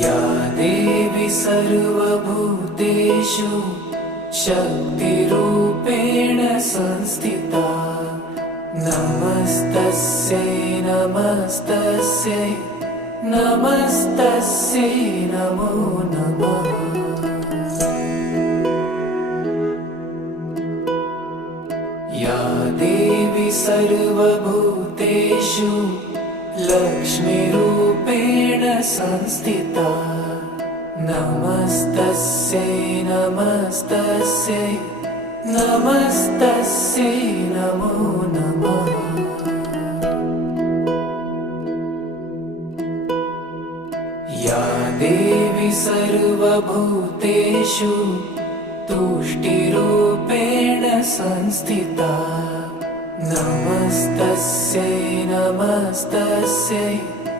या देवी सर्वभूतेषु शक्तिरूपेण संस्थिता नमस्तस्यै नमस्तस्यै नमस्तस्यै नमो नमः। या देवी सर्वभूतेषु लक्ष्मीरूपेण संस्थिता नमस्तस्यै नमस्तस्यै नमस्तस्यै नमो नमः। या देवी सर्वभूतेषु तुष्टिरूपेण संस्थिता नमस्तस्यै नमस्तस्यै